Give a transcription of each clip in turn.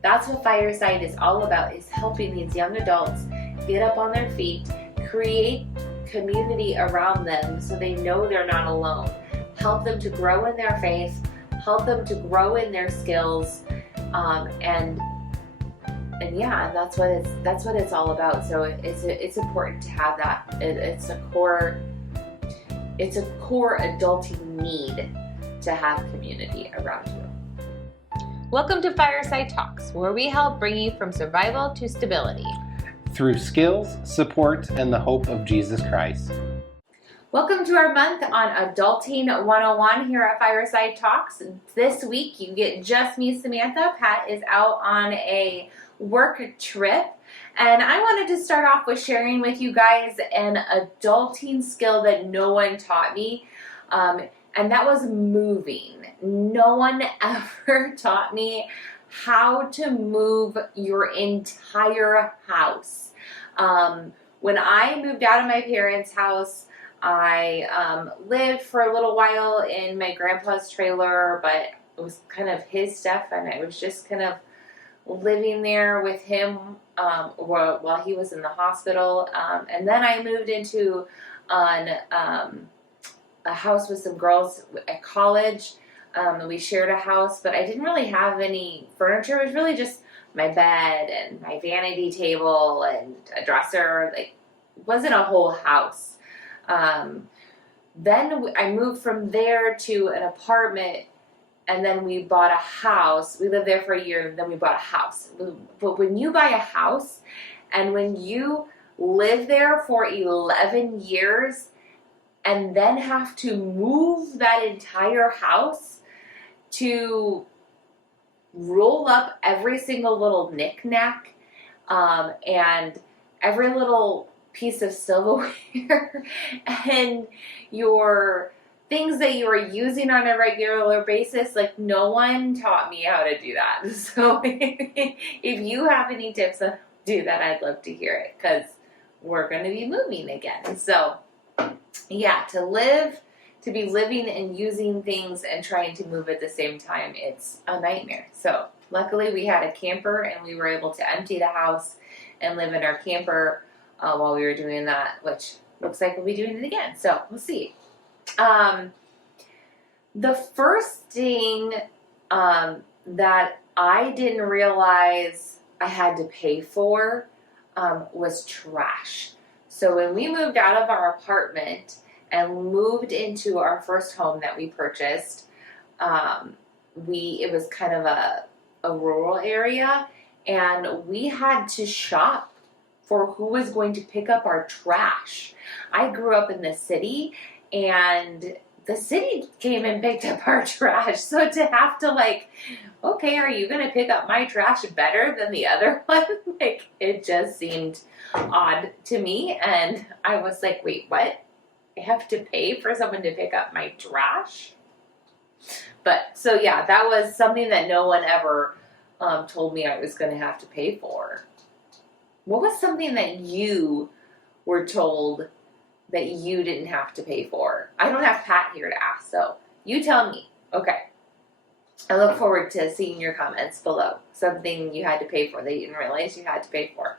That's what Fireside is all about, is helping these young adults get up on their feet, create community around them so they know they're not alone, help them to grow in their faith, help them to grow in their skills, and that's what it's all about. So it's important to have that. It's a core adulting need to have community around you. Welcome to Fireside Talks, where we help bring you from survival to stability through skills, support, and the hope of Jesus Christ. Welcome to our month on Adulting 101 here at Fireside Talks. This week you get just me, Samantha. Pat is out on a work trip, and I wanted to start off with sharing with you guys an adulting skill that no one taught me, and that was moving. No one ever taught me how to move your entire house. When I moved out of my parents' house, I lived for a little while in my grandpa's trailer, but it was kind of his stuff, and I was just kind of living there with him while he was in the hospital. And then I moved into a house with some girls at college. We shared a house, but I didn't really have any furniture. It was really just my bed and my vanity table and a dresser. Like, it wasn't a whole house. Then I moved from there to an apartment, and then we bought a house. We lived there for a year, and then we bought a house. But when you buy a house, and when you live there for 11 years, and then have to move that entire house to roll up every single little knick-knack, and every little piece of silverware and your things that you are using on a regular basis, like, no one taught me how to do that. So if you have any tips on how to do that, I'd love to hear it, because we're going to be moving again. So yeah, to be living and using things and trying to move at the same time, it's a nightmare. So luckily we had a camper, and we were able to empty the house and live in our camper while we were doing that, which looks like we'll be doing it again. So we'll see. The first thing that I didn't realize I had to pay for was trash. So when we moved out of our apartment and moved into our first home that we purchased, it was kind of a rural area, and we had to shop for who was going to pick up our trash. I grew up in the city, and the city came and picked up our trash. So to have to, like, okay, are you going to pick up my trash better than the other one? Like, it just seemed odd to me. And I was like, wait, what? I have to pay for someone to pick up my trash? But so yeah, that was something that no one ever told me I was going to have to pay for. What was something that you were told that you didn't have to pay for? I don't have Pat here to ask, so you tell me. Okay. I look forward to seeing your comments below. Something you had to pay for that you didn't realize you had to pay for.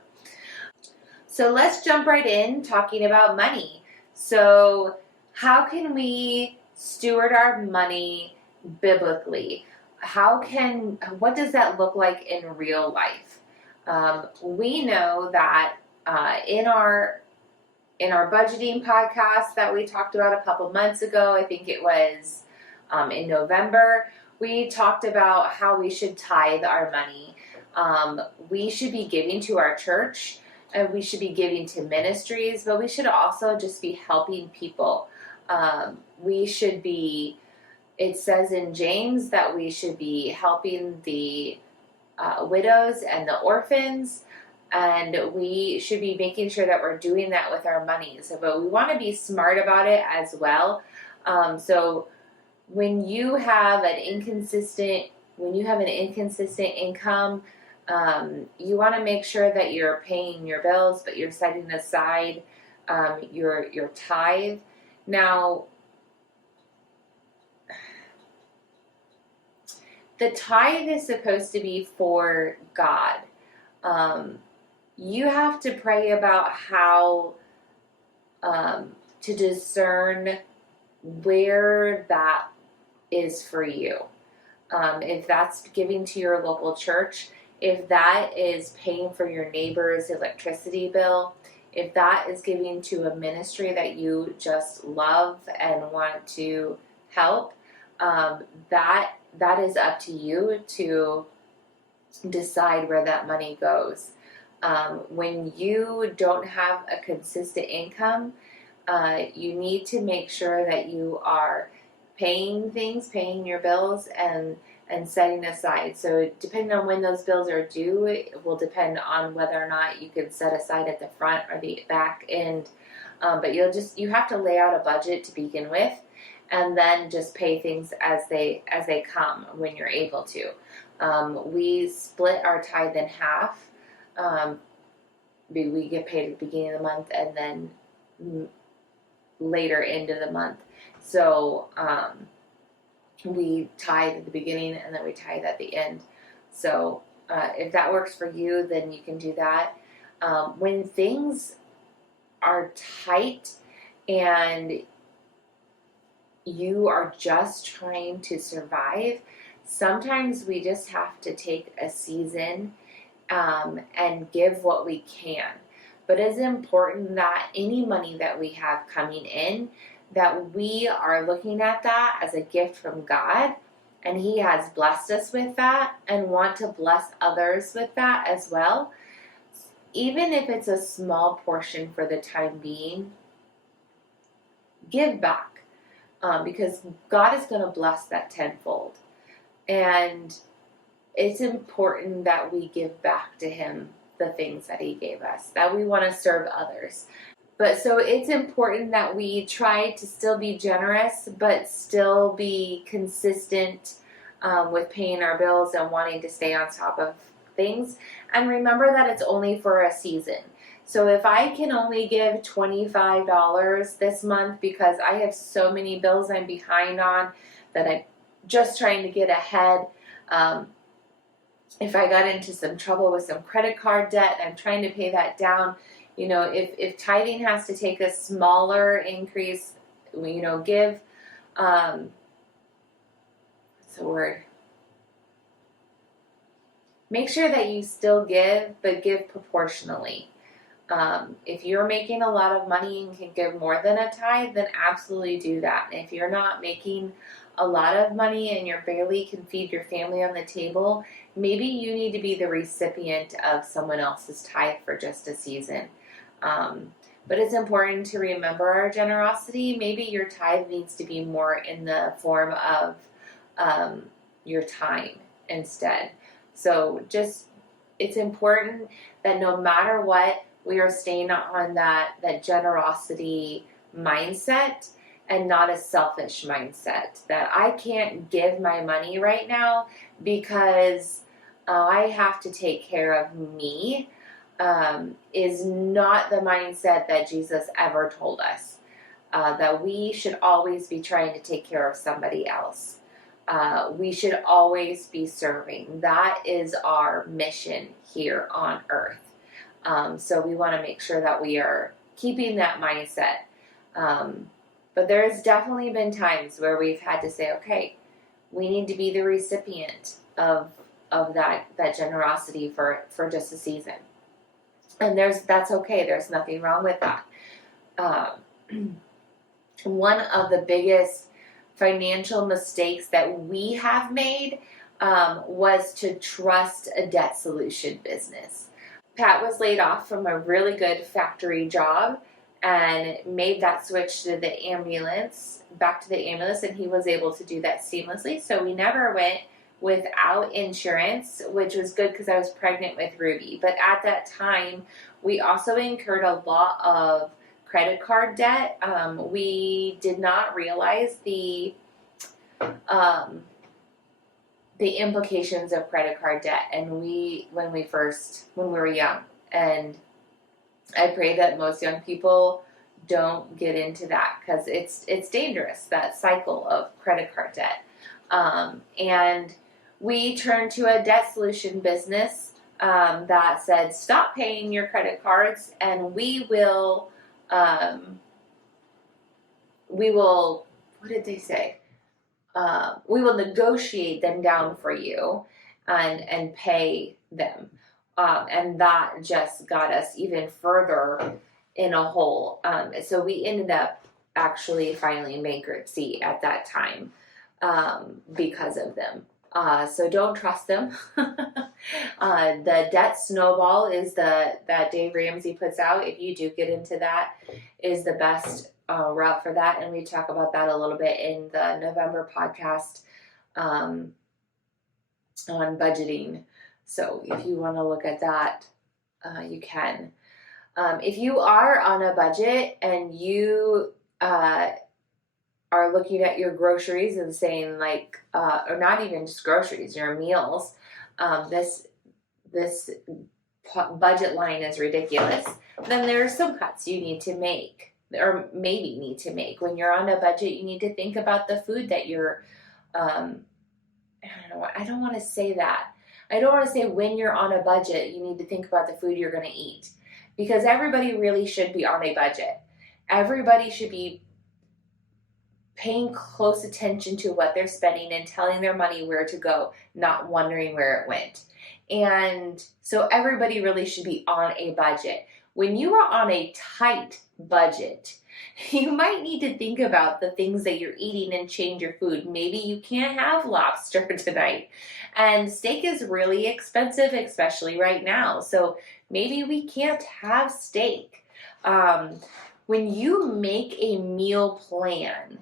So let's jump right in talking about money. So how can we steward our money biblically? What does that look like in real life? We know that in our budgeting podcast that we talked about a couple months ago, I think it was in November, we talked about how we should tithe our money. We should be giving to our church, and we should be giving to ministries, but we should also just be helping people. It says in James that we should be helping the widows and the orphans, and we should be making sure that we're doing that with our money. But we want to be smart about it as well. So when you have an inconsistent income, you want to make sure that you're paying your bills, but you're setting aside your tithe. Now, the tithe is supposed to be for God. You have to pray about how to discern where that is for you. If that's giving to your local church, if that is paying for your neighbor's electricity bill, if that is giving to a ministry that you just love and want to help, that is up to you to decide where that money goes. When you don't have a consistent income, you need to make sure that you are paying your bills and setting aside. So depending on when those bills are due, it will depend on whether or not you can set aside at the front or the back end. But you have to lay out a budget to begin with, and then just pay things as they come when you're able to. We split our tithe in half. We get paid at the beginning of the month and then later into the month. So we tithe at the beginning and then we tithe at the end. So if that works for you, then you can do that. When things are tight and you are just trying to survive, sometimes we just have to take a season and give what we can. But it's important that any money that we have coming in, that we are looking at that as a gift from God, and He has blessed us with that and want to bless others with that as well. Even if it's a small portion for the time being, give back, because God is going to bless that tenfold. And it's important that we give back to Him the things that He gave us, that we want to serve others. But so it's important that we try to still be generous, but still be consistent with paying our bills and wanting to stay on top of things. And remember that it's only for a season. So if I can only give $25 this month because I have so many bills I'm behind on that I'm just trying to get ahead, if I got into some trouble with some credit card debt and I'm trying to pay that down, if tithing has to take a smaller increase, give, what's the word? Make sure that you still give, but give proportionally. If you're making a lot of money and can give more than a tithe, then absolutely do that. And if you're not making a lot of money and you barely can feed your family on the table, maybe you need to be the recipient of someone else's tithe for just a season. But it's important to remember our generosity. Maybe your tithe needs to be more in the form of your time instead. So it's important that no matter what, we are staying on that generosity mindset and not a selfish mindset. That I can't give my money right now because I have to take care of me, is not the mindset that Jesus ever told us. That we should always be trying to take care of somebody else. We should always be serving. That is our mission here on earth. So we want to make sure that we are keeping that mindset. But there's definitely been times where we've had to say, okay, we need to be the recipient of that generosity for just a season. And that's okay. There's nothing wrong with that. One of the biggest financial mistakes that we have made was to trust a debt solution business. Pat was laid off from a really good factory job and made that switch to back to the ambulance, and he was able to do that seamlessly. So we never went without insurance, which was good because I was pregnant with Ruby. But at that time, we also incurred a lot of credit card debt. We did not realize the implications of credit card debt, and when we were young, and I pray that most young people don't get into that because it's dangerous, that cycle of credit card debt. And we turned to a debt solution business that said, stop paying your credit cards, and we will, what did they say? We will negotiate them down for you and pay them. And that just got us even further in a hole. So we ended up actually filing bankruptcy at that time because of them. So don't trust them. The debt snowball is that Dave Ramsey puts out. If you do get into that, is the best route for that. And we talk about that a little bit in the November podcast on budgeting. So if you want to look at that, you can. If you are on a budget and you are looking at your groceries and saying like, or not even just groceries, your meals, this budget line is ridiculous, then there are some cuts you need to make, or maybe need to make. When you're on a budget, you need to think about the food that you're, I don't want to say that. I don't want to say when you're on a budget, you need to think about the food you're going to eat, because everybody really should be on a budget. Everybody should be paying close attention to what they're spending and telling their money where to go, not wondering where it went. And so everybody really should be on a budget. When you are on a tight budget, you might need to think about the things that you're eating and change your food. Maybe you can't have lobster tonight. And steak is really expensive, especially right now. So maybe we can't have steak. When you make a meal plan,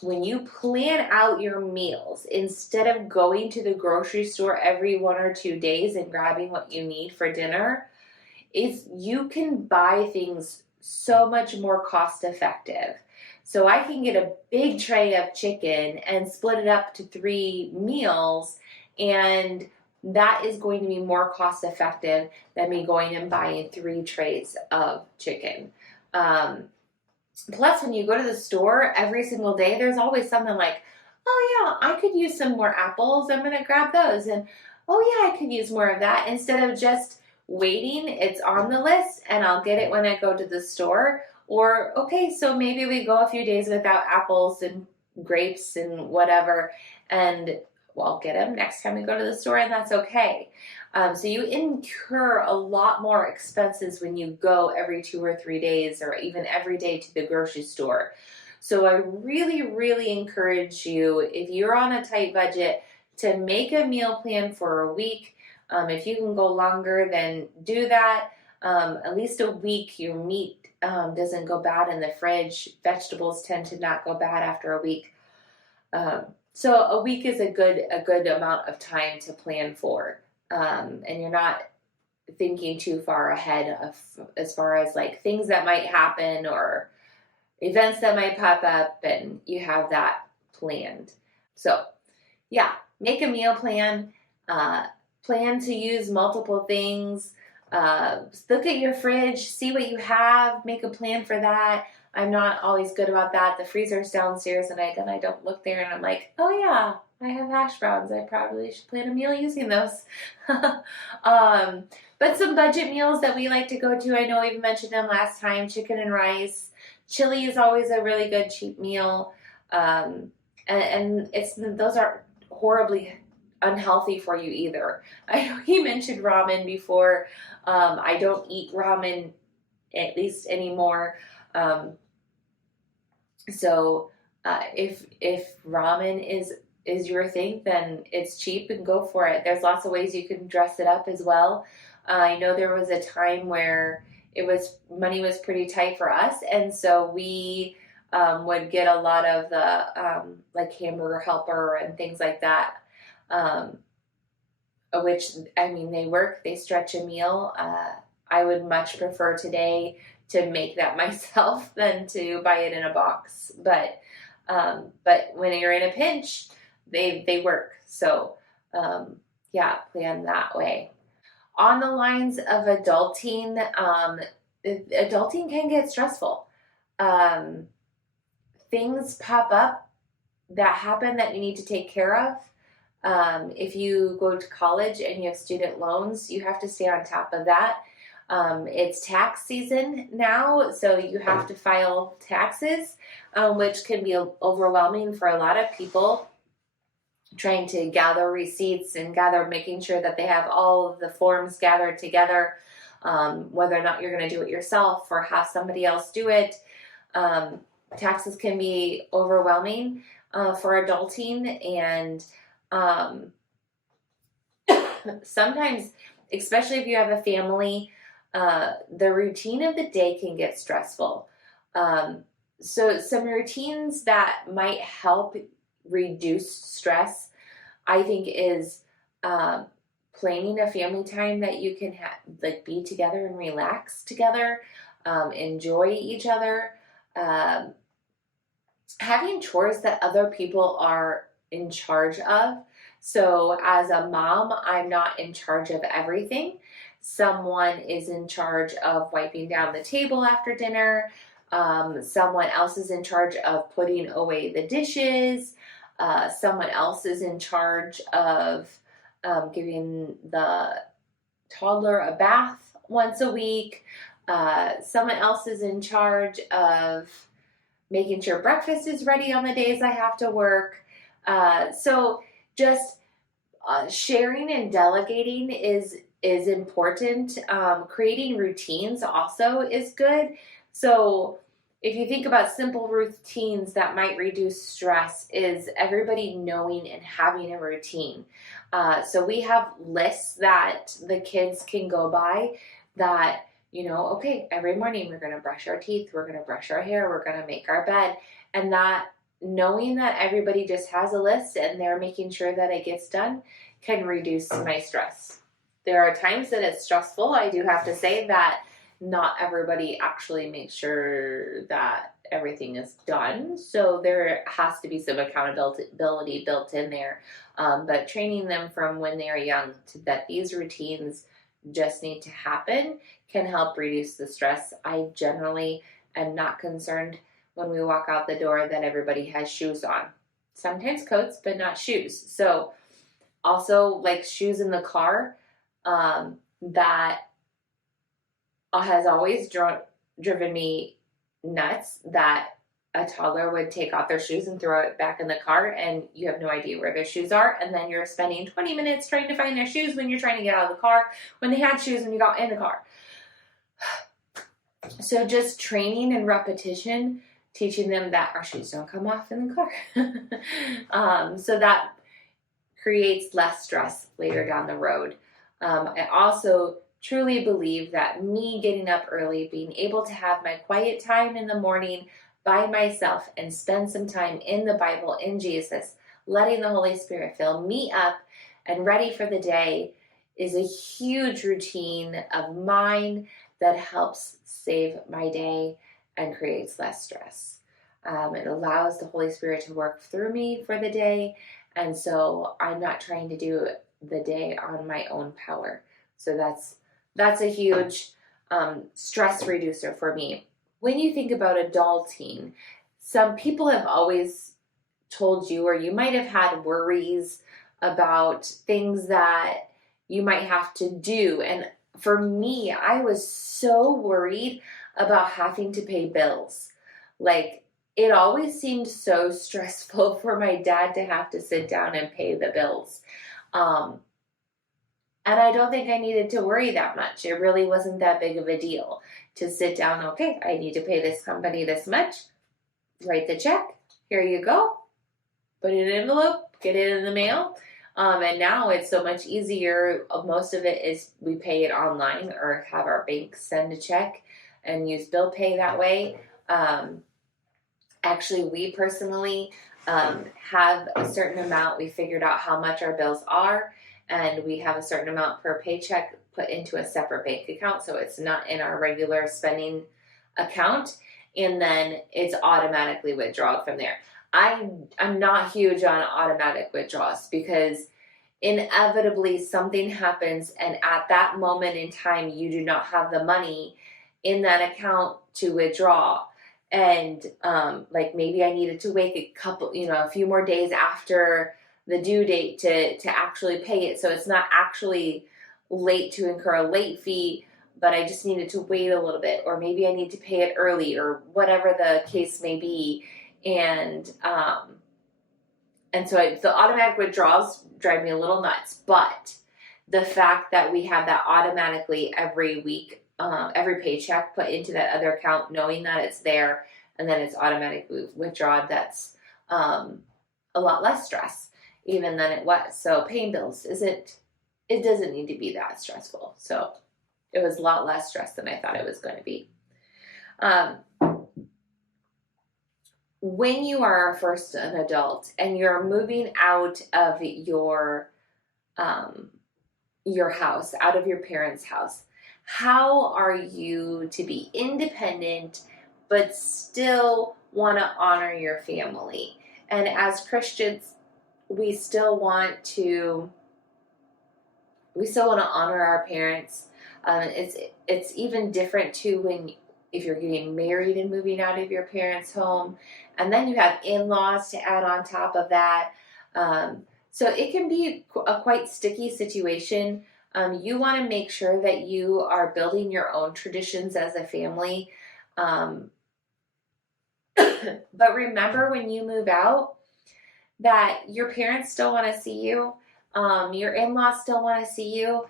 when you plan out your meals, instead of going to the grocery store every 1 or 2 days and grabbing what you need for dinner, you can buy things so much more cost effective. So I can get a big tray of chicken and split it up to 3 meals, and that is going to be more cost effective than me going and buying 3 trays of chicken. Plus, when you go to the store every single day, there's always something like, oh yeah, I could use some more apples. I'm going to grab those. And oh yeah, I could use more of that. Instead of just waiting, it's on the list and I'll get it when I go to the store. Or, okay, so maybe we go a few days without apples and grapes and whatever, and I'll get them next time we go to the store, and that's okay. So you incur a lot more expenses when you go every 2 or 3 days, or even every day to the grocery store. So I really, really encourage you, if you're on a tight budget, to make a meal plan for a week. If you can go longer, then do that. At least a week. Your meat doesn't go bad in the fridge. Vegetables tend to not go bad after a week. So a week is a good amount of time to plan for. And you're not thinking too far ahead of, as far as like things that might happen or events that might pop up, and you have that planned. So yeah, make a meal plan, plan to use multiple things, look at your fridge, see what you have, make a plan for that. I'm not always good about that. The freezer's downstairs, and I don't look there, and I'm like, oh yeah, I have hash browns. I probably should plan a meal using those. But some budget meals that we like to go to, I know we've mentioned them last time, chicken and rice. Chili is always a really good cheap meal. And those aren't horribly unhealthy for you either. I know you mentioned ramen before. I don't eat ramen, at least anymore. So if ramen is your thing, then it's cheap and go for it. There's lots of ways you can dress it up as well. I know there was a time where money was pretty tight for us, and so we would get a lot of the like hamburger helper and things like that, which, I mean, they stretch a meal. I would much prefer today to make that myself than to buy it in a box. But when you're in a pinch, they work. So yeah, plan that way. On the lines of adulting, adulting can get stressful. Things pop up that happen that you need to take care of. If you go to college and you have student loans, you have to stay on top of that. It's tax season now, so you have to file taxes, which can be overwhelming for a lot of people, trying to gather receipts and making sure that they have all of the forms gathered together, whether or not you're going to do it yourself or have somebody else do it. Taxes can be overwhelming for adulting, and sometimes, especially if you have a family, the routine of the day can get stressful. So some routines that might help reduce stress, I think, is planning a family time that you can be together and relax together, enjoy each other, having chores that other people are in charge of. So as a mom, I'm not in charge of everything. Someone is in charge of wiping down the table after dinner. Someone else is in charge of putting away the dishes. Someone else is in charge of giving the toddler a bath once a week. Someone else is in charge of making sure breakfast is ready on the days I have to work. So just sharing and delegating is important. Creating routines also is good. So if you think about simple routines that might reduce stress, is everybody knowing and having a routine. So we have lists that the kids can go by that, okay, every morning we're going to brush our teeth, we're going to brush our hair, we're going to make our bed. And that knowing that everybody just has a list and they're making sure that it gets done can reduce my stress. There are times that it's stressful. I do have to say that not everybody actually makes sure that everything is done. So there has to be some accountability built in there. But training them from when they are young that these routines just need to happen can help reduce the stress. I generally am not concerned when we walk out the door that everybody has shoes on. Sometimes coats, but not shoes. So also like shoes in the car, that has always driven me nuts, that a toddler would take off their shoes and throw it back in the car, and you have no idea where their shoes are, and then you're spending 20 minutes trying to find their shoes when you're trying to get out of the car, when they had shoes when you got in the car. So just training and repetition, teaching them that our shoes don't come off in the car. So that creates less stress later down the road. I also truly believe that me getting up early, being able to have my quiet time in the morning by myself and spend some time in the Bible, in Jesus, letting the Holy Spirit fill me up and ready for the day, is a huge routine of mine that helps save my day and creates less stress. It allows the Holy Spirit to work through me for the day, and so I'm not trying to do the day on my own power. So that's a huge stress reducer for me. When you think about adulting, some people have always told you, or you might have had worries about things that you might have to do. And for me, I was so worried about having to pay bills. Like, it always seemed so stressful for my dad to have to sit down and pay the bills. And I don't think I needed to worry that much. It really wasn't that big of a deal to sit down. Okay, I need to pay this company this much. Write the check. Here you go. Put it in an envelope. Get it in the mail. And now it's so much easier. Most of it is we pay it online or have our bank send a check and use bill pay that way. Actually, we personally have a certain amount. We figured out how much our bills are, and we have a certain amount per paycheck put into a separate bank account, so it's not in our regular spending account, and then it's automatically withdrawn from there. I'm not huge on automatic withdrawals because inevitably something happens, and at that moment in time, you do not have the money in that account to withdraw. And like maybe I needed to wait a few more days after the due date to actually pay it. So it's not actually late to incur a late fee, but I just needed to wait a little bit, or maybe I need to pay it early, or whatever the case may be. And so the automatic withdrawals drive me a little nuts, but the fact that we have that automatically every week, every paycheck put into that other account, knowing that it's there and then it's automatically withdrawn, that's a lot less stress even than it was. So paying bills it doesn't need to be that stressful. So it was a lot less stress than I thought it was going to be. When you are first an adult and you're moving out of your house, out of your parents' house, how are you to be independent but still want to honor your family? And as Christians, we still want to honor our parents. It's even different too if you're getting married and moving out of your parents' home, and then you have in-laws to add on top of that. So it can be a quite sticky situation. You want to make sure that you are building your own traditions as a family. But remember, when you move out, that your parents still want to see you. Your in-laws still want to see you.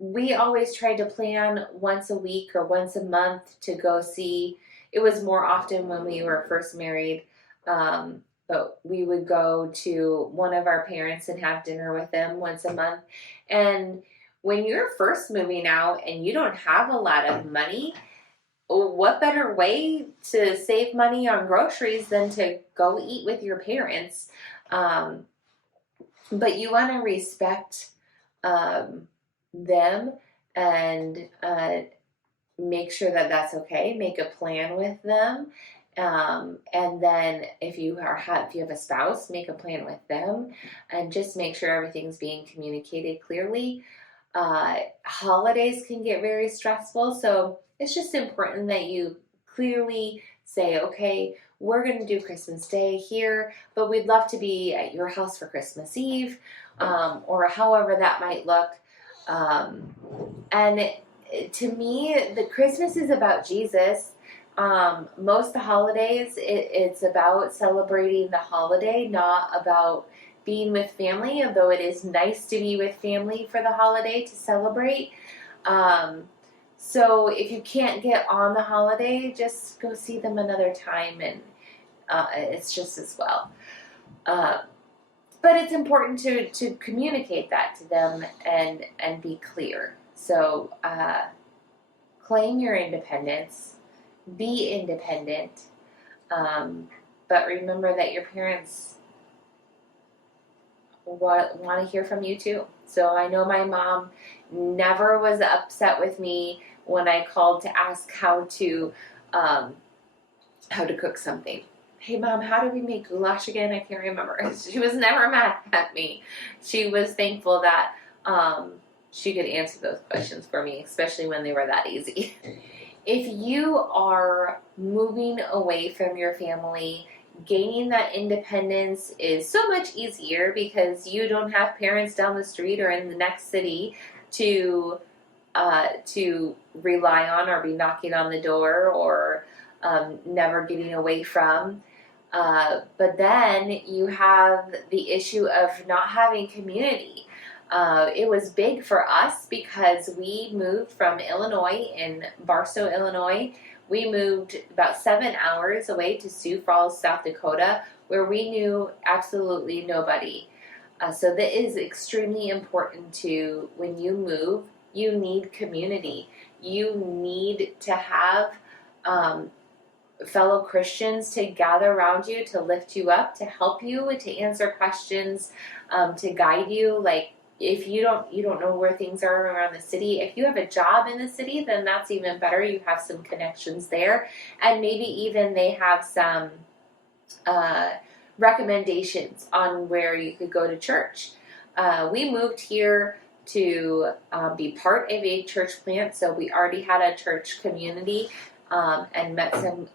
We always tried to plan once a week or once a month to go see. It was more often when we were first married, but we would go to one of our parents and have dinner with them once a month. And when you're first moving out and you don't have a lot of money, what better way to save money on groceries than to go eat with your parents? But you want to respect them and make sure that that's okay. Make a plan with them, and then if you have a spouse, make a plan with them, and just make sure everything's being communicated clearly. Holidays can get very stressful, so it's just important that you clearly say, okay, we're going to do Christmas Day here, but we'd love to be at your house for Christmas Eve, or however that might look. And to me, the Christmas is about Jesus. Most of the holidays, it's about celebrating the holiday, not about being with family, although it is nice to be with family for the holiday to celebrate. So if you can't get on the holiday, just go see them another time, and it's just as well. But it's important to communicate that to them and be clear. So claim your independence, be independent, but remember that your parents want to hear from you too. So I know my mom never was upset with me when I called to ask how to cook something. Hey Mom, how do we make goulash again? I can't remember. She was never mad at me. She was thankful that she could answer those questions for me, especially when they were that easy. If you are moving away from your family, gaining that independence is so much easier because you don't have parents down the street or in the next city to rely on or be knocking on the door or never getting away from. But then you have the issue of not having community. It was big for us because we moved from Illinois, in Barstow, Illinois. We moved about 7 hours away to Sioux Falls, South Dakota, where we knew absolutely nobody. So that is extremely important to, when you move, you need community. You need to have fellow Christians to gather around you, to lift you up, to help you, to answer questions, to guide you. Like, if you don't know where things are around the city, if you have a job in the city, then that's even better. You have some connections there, and maybe even they have some recommendations on where you could go to church. We moved here to be part of a church plant, so we already had a church community and met some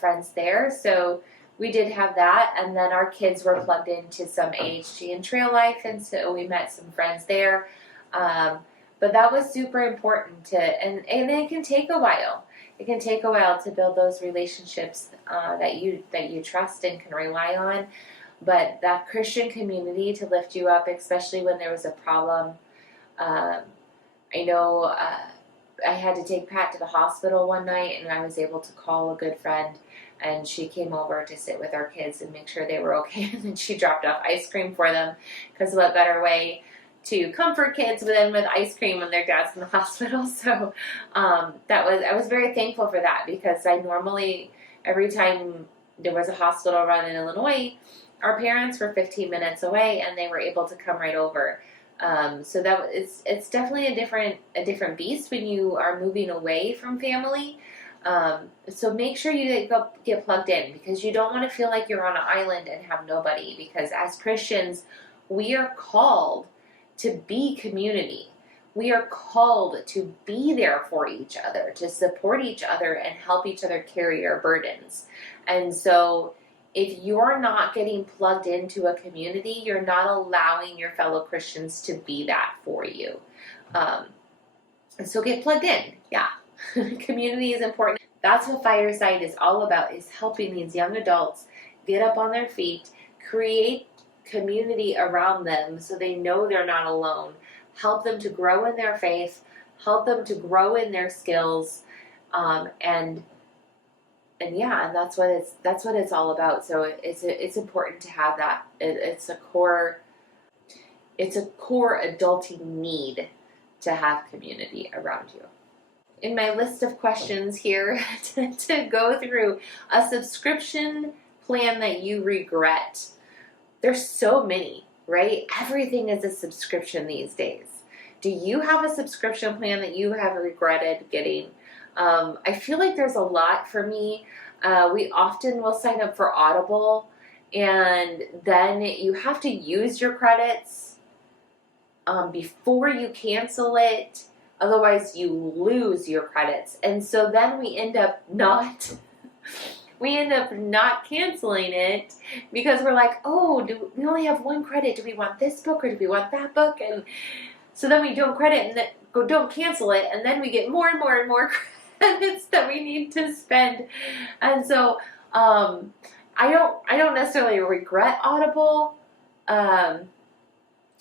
friends there. So we did have that, and then our kids were plugged into some AHG and Trail Life, and so we met some friends there. But that was super important and it can take a while. It can take a while to build those relationships that you trust and can rely on. But that Christian community to lift you up, especially when there was a problem. I know I had to take Pat to the hospital one night, and I was able to call a good friend, and she came over to sit with our kids and make sure they were okay. And then she dropped off ice cream for them, because what better way to comfort kids than with ice cream when their dad's in the hospital. So I was very thankful for that, because I normally, every time there was a hospital run in Illinois, our parents were 15 minutes away, and they were able to come right over. So it's definitely a different beast when you are moving away from family. So make sure you get plugged in, because you don't want to feel like you're on an island and have nobody, because as Christians, we are called to be community. We are called to be there for each other, to support each other and help each other carry our burdens. And so if you're not getting plugged into a community, you're not allowing your fellow Christians to be that for you. And so get plugged in. Yeah. Community is important. That's what Fireside is all about, is helping these young adults get up on their feet, create community around them so they know they're not alone, help them to grow in their faith, help them to grow in their skills, and that's what it's all about. So it's important to have that. It's a core adulting need to have community around you. In my list of questions here to go through, a subscription plan that you regret. There's so many, right? Everything is a subscription these days. Do you have a subscription plan that you have regretted getting? I feel like there's a lot for me. We often will sign up for Audible, and then you have to use your credits before you cancel it. Otherwise, you lose your credits. And so then we end up not canceling it, because we're like, oh, we only have one credit. Do we want this book or do we want that book? And so then we don't don't cancel it, and then we get more and more and more credits that we need to spend. And so I don't necessarily regret Audible, but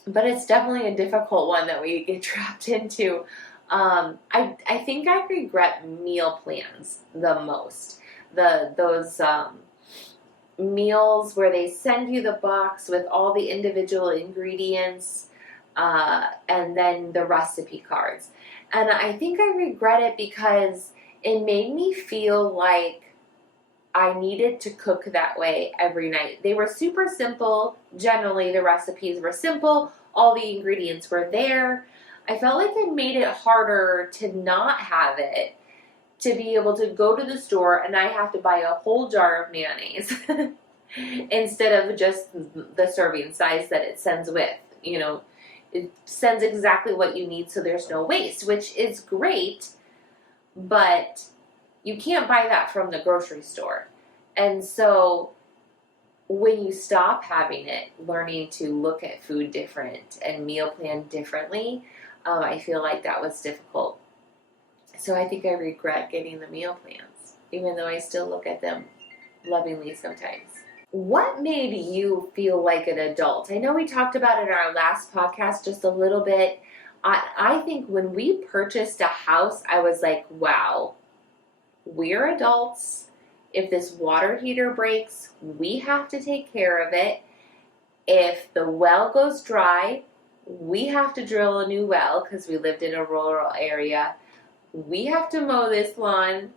it's definitely a difficult one that we get trapped into. I think I regret meal plans the most. Those meals where they send you the box with all the individual ingredients, and then the recipe cards. And I think I regret it because it made me feel like I needed to cook that way every night. They were super simple. Generally, the recipes were simple. All the ingredients were there. I felt like it made it harder to not have it, to be able to go to the store and I have to buy a whole jar of mayonnaise instead of just the serving size that it sends with. You know, it sends exactly what you need, so there's no waste, which is great, but you can't buy that from the grocery store. And so when you stop having it, learning to look at food different and meal plan differently, I feel like that was difficult. So I think I regret getting the meal plans, even though I still look at them lovingly sometimes. What made you feel like an adult? I know we talked about it in our last podcast just a little bit. I think when we purchased a house, I was like, wow, we're adults. If this water heater breaks, we have to take care of it. If the well goes dry, we have to drill a new well because we lived in a rural area. We have to mow this lawn.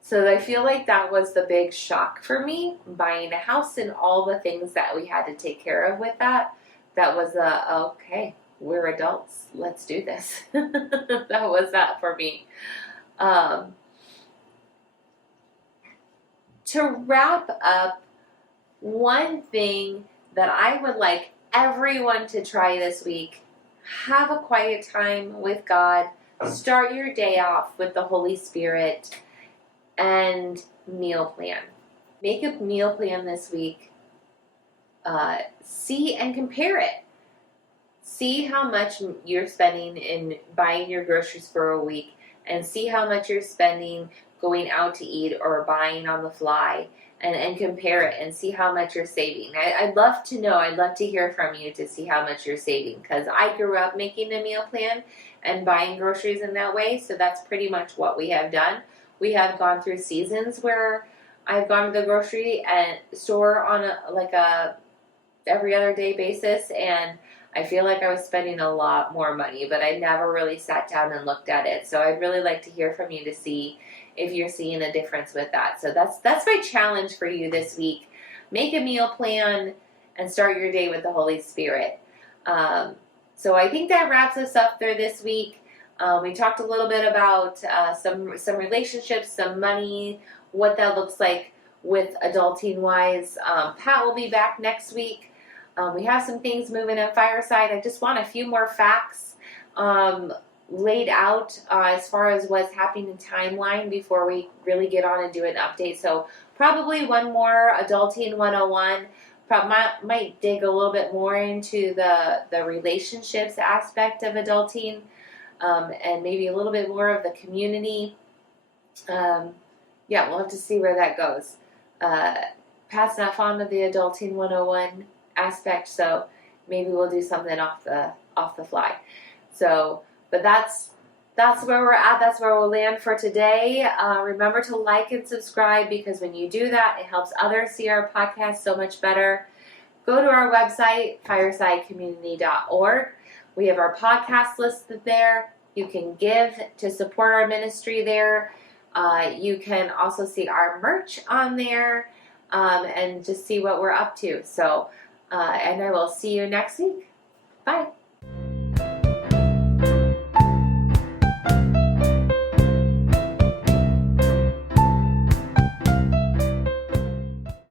So I feel like that was the big shock for me, buying a house and all the things that we had to take care of with that. That was okay, we're adults. Let's do this. That was that for me. To wrap up, one thing that I would like everyone to try this week, have a quiet time with God. Start your day off with the Holy Spirit and meal plan. make a meal plan this week. See and compare it. See how much you're spending in buying your groceries for a week, and see how much you're spending going out to eat or buying on the fly, and compare it and see how much you're saving. I'd love to know. I'd love to hear from you to see how much you're saving, because I grew up making a meal plan and buying groceries in that way, so that's pretty much what we have done. We have gone through seasons where I've gone to the grocery and store on a every other day basis, and I feel like I was spending a lot more money, but I never really sat down and looked at it. So I'd really like to hear from you to see if you're seeing a difference with that. So that's my challenge for you this week. Make a meal plan and start your day with the Holy Spirit. So I think that wraps us up there this week. We talked a little bit about some relationships, some money, what that looks like with adulting-wise. Pat will be back next week. We have some things moving at Fireside. I just want a few more facts laid out as far as what's happening in timeline before we really get on and do an update. So probably one more Adulting 101. Might dig a little bit more into the relationships aspect of adulting, and maybe a little bit more of the community. We'll have to see where that goes. Pat's not fond of the Adulting 101 aspect, so maybe we'll do something off the fly. So, but that's where we're at. That's where we'll land for today. Remember to like and subscribe, because when you do that, it helps others see our podcast so much better. Go to our website, firesidecommunity.org. We have our podcast listed there. You can give to support our ministry there. You can also see our merch on there, and just see what we're up to. So, and I will see you next week. Bye.